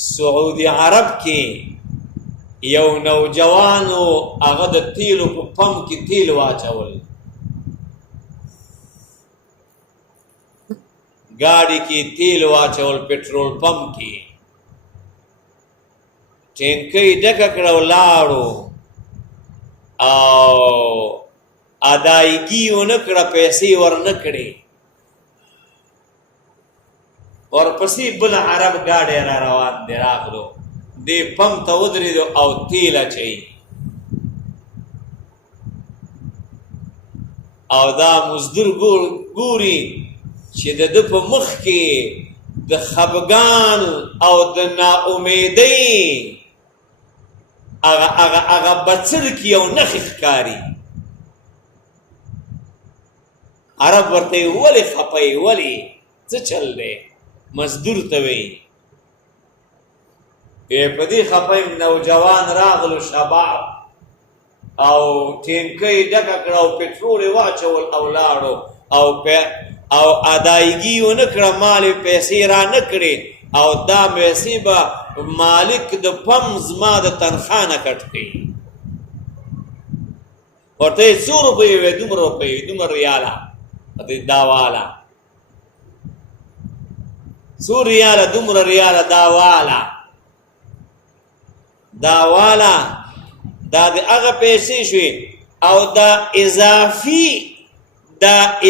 سعودي عرب کې یو نوجوانو هغه د تیلو په پمپ کې تیل واچول، गाड़ी की तेल वाचول पेट्रोल पंप की ټینکۍ ډکه کړه ولاړو او ادایګي ونه کړه، پیسې ورنه کړې. ورپسې بل عرب ګاډی را روان دی، راغلو دې پمپ ته ودرېدو او تیل اچوي او دا مزدور ګوري چې د ده په مخ کې د خفګان او د ناامیدۍ هغه بڅر کې یو نښې ښکاري. عرب ورته ولې خفه یې، ولې څه چل دی؟ مزدور ته وایي په دې خفه یم. نوجوان راغلو شباب او ټینکۍ ډکه کړه او پټرول یې واچول او لاړو او ادایګي ونه کړه، مال پیسې را نه کړې او دا پیسې به مالک د پم زما د تنخوا نه کټ کړي. ورته یې څو روپۍ وې؟ دومره روپۍ، دومره ریاله. دا واله څو ریاله؟ دومره ریاله. دا واله دا د هغه پیسې شوې او دا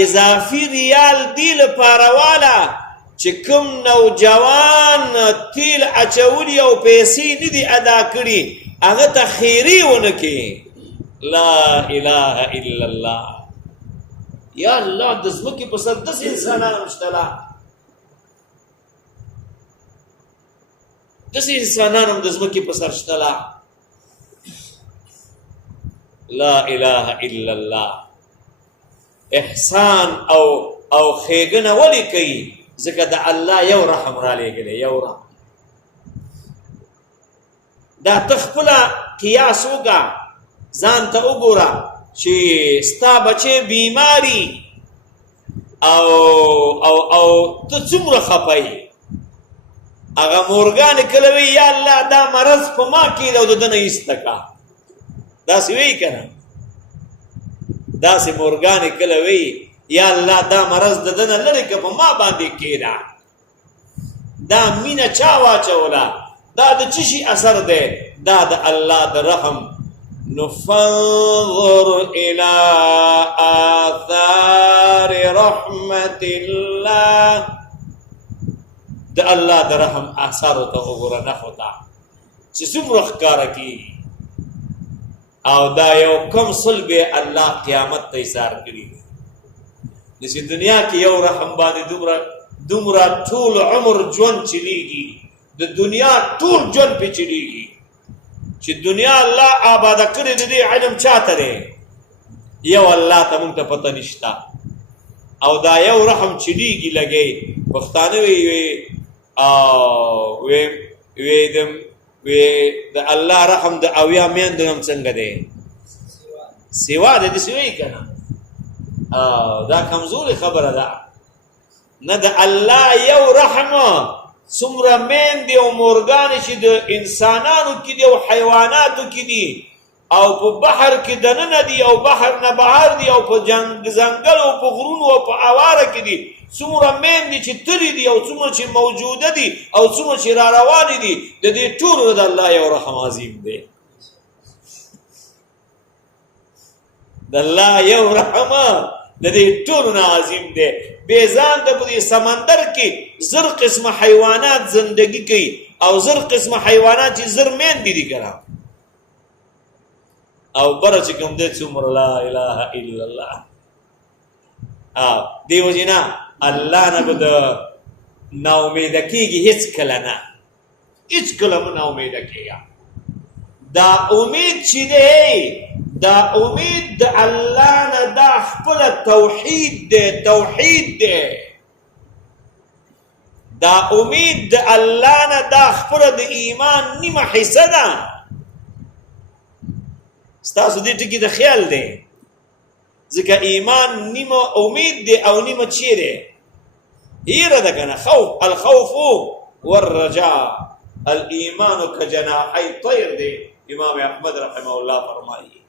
اضافي ریال دی لپاره والا چې کوم نوجوان تیل اچولی او پیسې نه دي ادا کړي هغه ته خیري ونه کړي. لا اله الا الله. یا الله، د ځمکې په سر داسې انسانان هم شته، داسې انسانان هم د ځمکې په سر شته. لا اله الا الله. احسان او خیګنه ولې کوي؟ ځکه د الله یو رحم را لېږلی، یو رحم. دا ته خپله قیاس وکړه، ځان ته وګوره چې ستا بچی بیماري او ته څومره خفه یې. هغه مورګانې کله وایي یا الله دا مرض په ما کې ده او د ده نه ایسته کړه. داسې وایي که نه؟ داسې مورګانې کله وایي یا الله دا مرض د ده نه لرې که په ما باندې کېده. دا مینه چا واچوله؟ دا د څه شي اثر دی؟ دا د الله د رحم. نو فانظر الى آثار رحمت الله، د الله د رحم آثارو ته وګوره، نښو ته چې څومره ښکاره کېږي. او دا یو کم صلبې الله قیامت ته ایثار کړي دي. داسې دنیا کې یو رحم باندې دومره ټول عمر ژوند چلیږي، د دنیا ټول ژوند پې چلیږي چې دنیا الله آباده کړې د دې علم چاته دی؟ یو الله ته مونږ ته پته نشته. او دا یو رحم چلیږي لګی. پښتانه وی د الله رحم د اویا میندو هم څنګه دی؟ سیوا دی. داسې وایي که نه؟ دا کمزورې خبره ده. نه د الله یو رحم څومره میندې او مورګانې چې د انسانانو کې دي او حیواناتو کې دي او په بحر کې دننه دي او بحر نه بهر دي او په ځنګل او په غرونو او په اواره کې دي، څومره میندې چې تلي دي او څومره چې موجوده دي او څومره چې را روانې دي، د دې ټولو د الله یو رحم عظیم دی. د الله یو رحم د دې ټولو نه عظیم دی. بې ځان د په دې سمندر کې زر قسمه حیوانات زندگی کوي او زر قسمه حیوانات چې زر میندې دي که نه؟ او بره چې کوم دی څومره لا اله الا الله. دې وجې نه الله نه به د ناامیده کېږي هېڅ کله نه، هېڅ کله مه ناامیده کېږه. دا امید چې دی، دا امید د الله نه دا خپله توحید دی، توحید دی. دا امید د الله نه دا خپله د ایمان نیمه حصه ده. ستاسو دې ټکي د خیال دی، ځکه ایمان نیمه امید دی او نیمه چی دی؟ هیره ده که نه؟ خوف، الخوف والرجاء. الایمان کجناحی طیر دی. امام احمد رحمه الله فرمایي